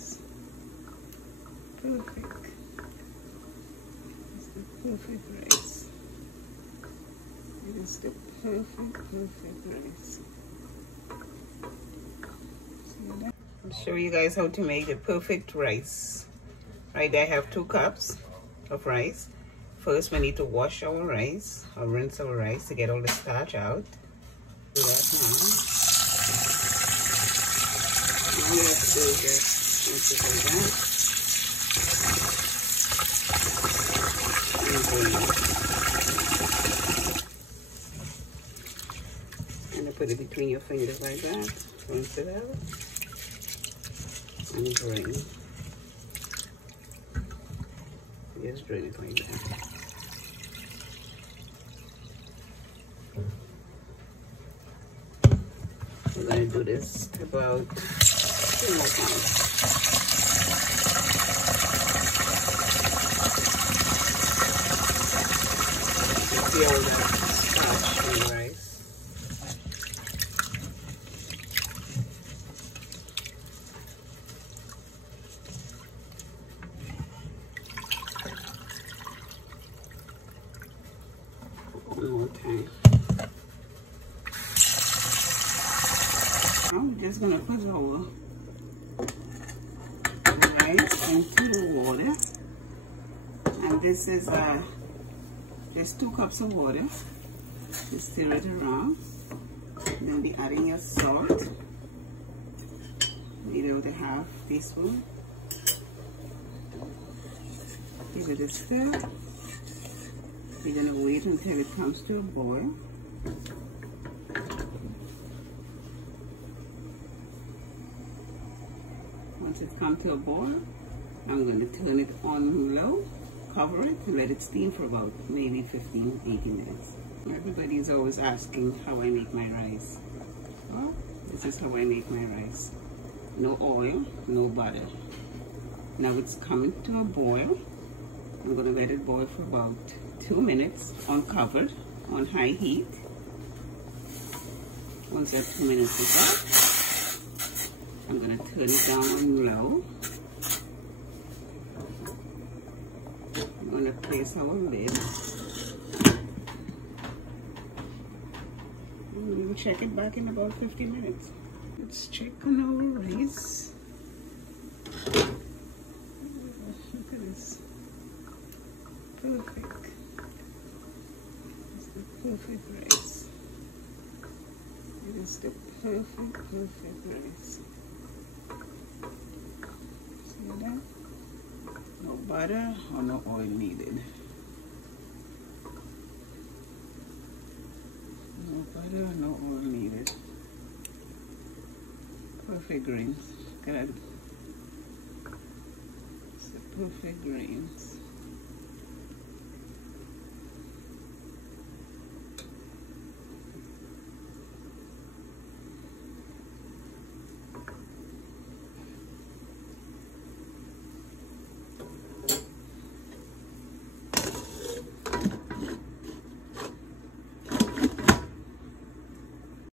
rice. Perfect. It's the perfect rice. It is the perfect rice. See that? I'll show you guys how to make the perfect rice. Right, I have 2 cups of rice. First, we need to wash our rice or rinse our rice to get all the starch out. Do that now. Now we have to just rinse it like that. And I put it between your fingers like that. Rinse it out. And drain. Just drain it like that. We're going to do this about 2 more times. See all that starch in the rice. One more time. I'm just gonna put our rice into the water, and this is just 2 cups of water. Just stir it around. Then be adding your salt. You know, the half teaspoon. Give it a stir. We're gonna wait until it comes to a boil. Once it's come to a boil, I'm going to turn it on low, cover it, and let it steam for about maybe 15-18 minutes. Everybody is always asking how I make my rice. Well, this is how I make my rice. No oil, no butter. Now it's coming to a boil. I'm going to let it boil for about 2 minutes, uncovered, on high heat. Once that 2 minutes is up, I'm going to turn it down on low. I'm going to place our lid. And we'll check it back in about 50 minutes. Let's check on our rice. Look at this. Perfect. It's the perfect rice. It is the perfect rice. See that? No butter or no oil needed. No butter, no oil needed. Perfect grains. Good. It's the perfect grains.